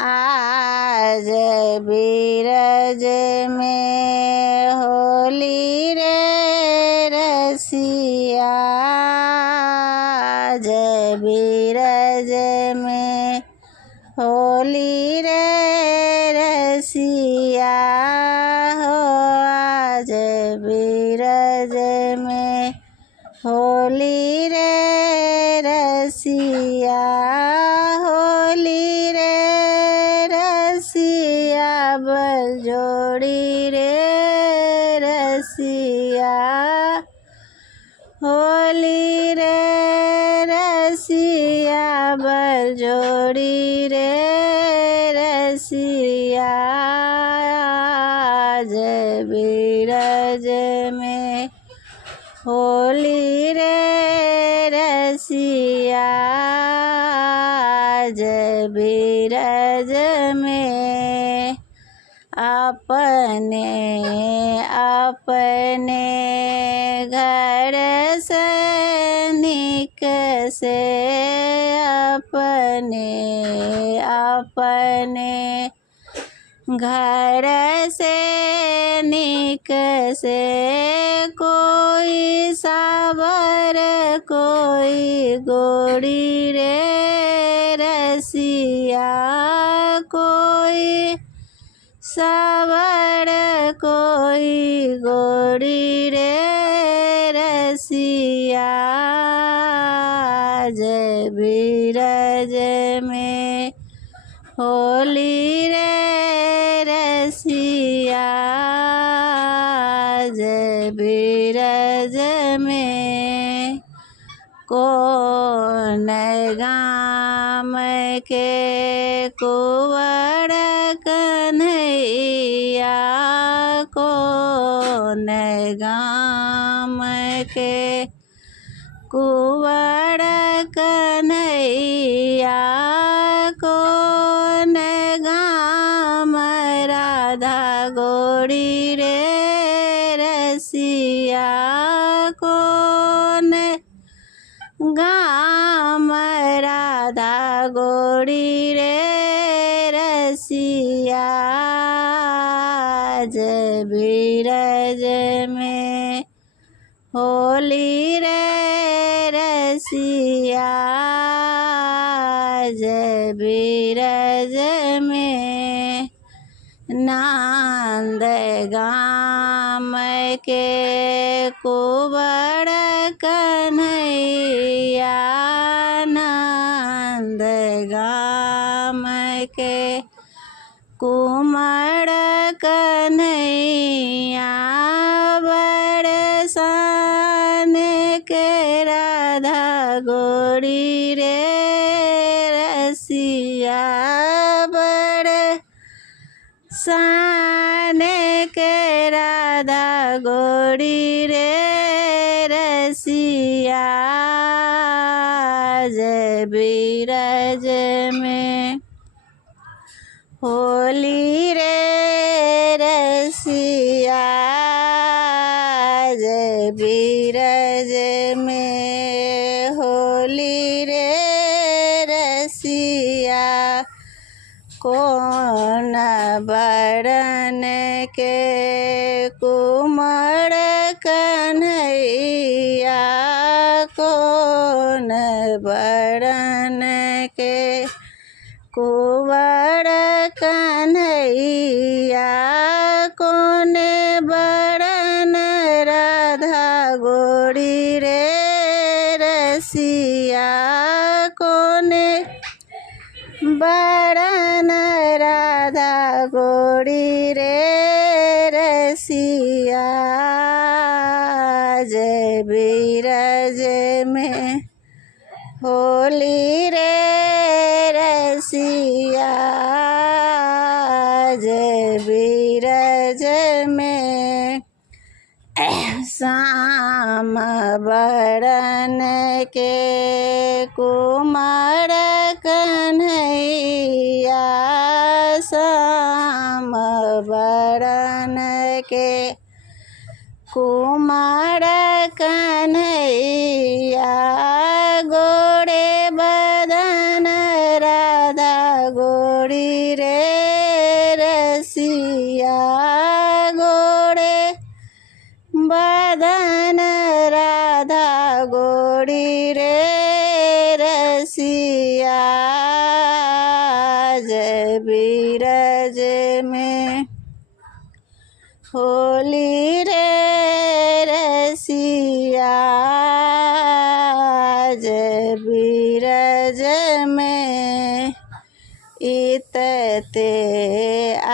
आज बीरज में होली रे रसिया। आज बीरज में होली रे रसिया हो। आज बीरज में होली रे रसिया। होली रे रसिया बलजोड़ी रे रसिया। होली रे रसिया बलजोड़ी रे रसिया। आज बीरज में होली रे रसिया। आज बीरज में अपने अपने घर सैनिक से अपने अपने घर से निक से कोई सावर कोई गोड़ी रे रसिया। कोई सावर कोई गोड़ी रे रसिया। आज बीरज में होली रे रसिया। आज बीरज में कौन गाम के कुंवर कन्हैया। कौन गाम के कुंवर कन्हैया। कौन गाम राधा गोड़ी रे रसिया। कौन गाम राधा गोड़ी रे रसिया। आज बीरज में होली रे रसिया। आज बीरज में नांद गाम के कुंवर कन्हैया। नांद गाम के कुंवर कन्हैया। बरसान के राधा गोड़ी रे रसिया। बरसान के राधा गोड़ी रे रसिया। आज बीरज में होली रे रसिया। आज बीरज में होली रे रसिया। कौन बरन के कुंवर कन्हैया। कौन बरन के कुंवर कन्हैया। कौन बरन राधा गोड़ी रे रसिया। कौन बरन राधा गोड़ी रे रसिया। आज बीरज में होली रे रसिया। आज बीरज में श्याम बरन के कुमार कन्हैया। श्याम बरन के कुमार कन्हैया। गोड़े बदन राधा गोड़ी बीरज में। होली रे रसिया जय बीरज में। इतते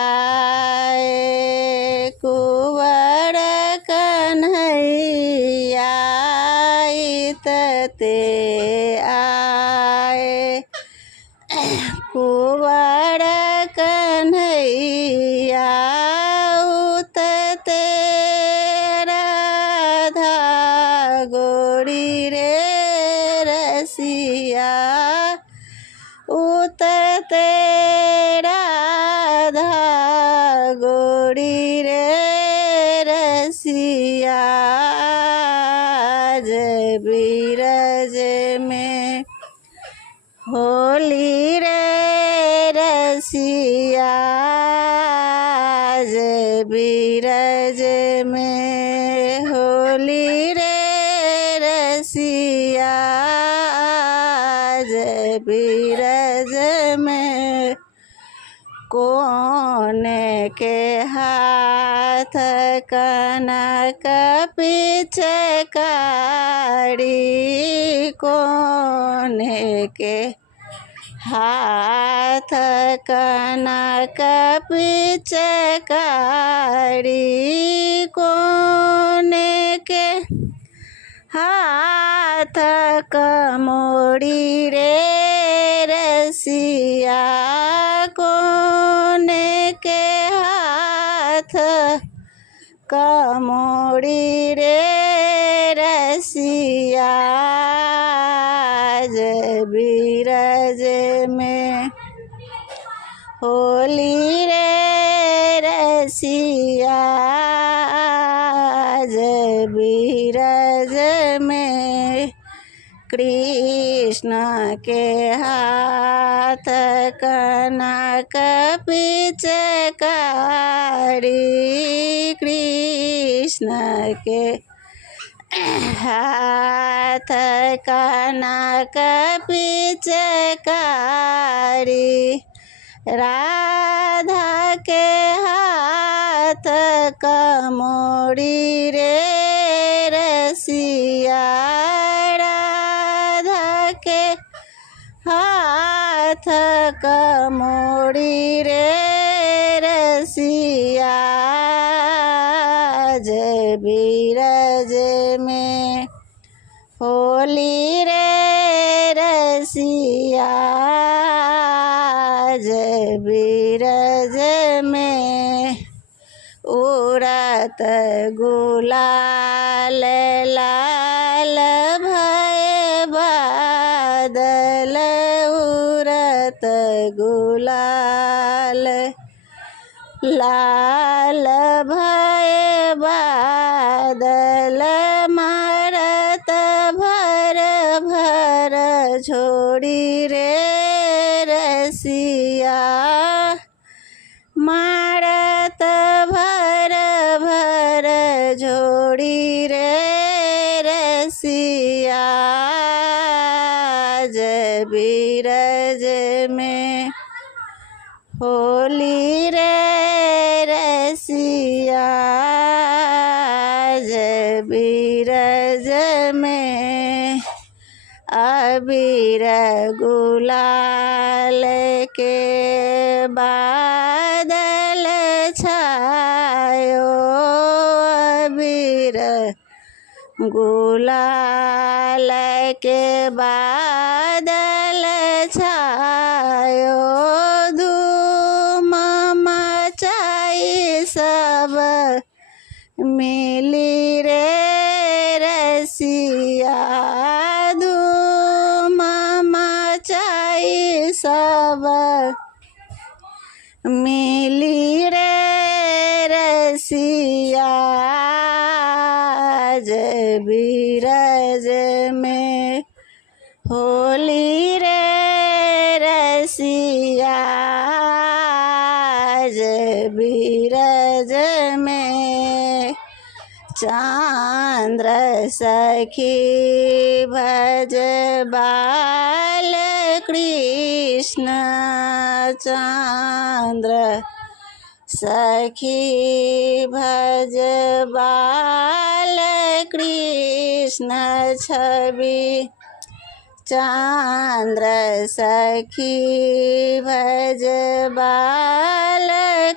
आए कुंवर कन्हैया इतते आए कुंवर कन्हैया उतते राधा गोरी रे रसिया उतते राधा गोरी रे रसिया जय बीरज में। होली रे रसिया जय बीरज में। होली रे रसिया जय बीरज में। कोने के हाथ कनक पिचकारी कोने के हाथ कनक पिचकारी कोने के हाथ कमोड़ी रे रसिया कोने के हाथ कमोड़ी रे रसिया जय बीरज में। होली रे रसिया जय बीरज में। कृष्ण के हाथ कनक पिचकारी कृष्ण के हाथ कनक पिचकारी राधा के हाथ कमोड़ी रे रसिया राधा के हाथ कमोड़ी रे रसिया जय बीरज में। होली रे रसिया जय बीरज में। उड़त गुलाल लाल भय बादल उड़त गुलाल लाल भय बादल मारत भर भर झोड़ी रे रसिया मारत भर भर झोड़ी रे रसिया जय बीरज में। होली रे रसिया जय बीरज में। अबीर गुलाल के बादल छायो अबीर गुलाल के बादल छायो धूम मचाई सब मिली रे रसिया धूम मचाई सब मिली रे रसिया जय बीरज में। होली रे रसिया जय बीरज में। चांद्र सखी भज बाल कृष्ण कृष्ण चंद्र सखी भज बाल कृष्ण छवि चंद्र सखी भज बाल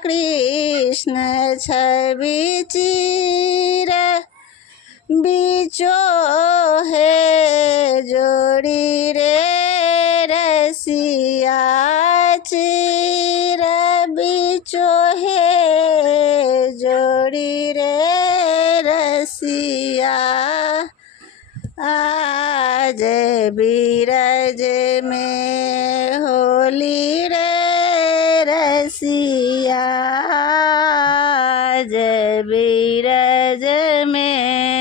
कृष्ण छवि चिर बिचो है जोड़ी रे रसिया चिर बिचो है जोड़ी रे रसिया आज बीरज में होली रे रसिया आज बीरज में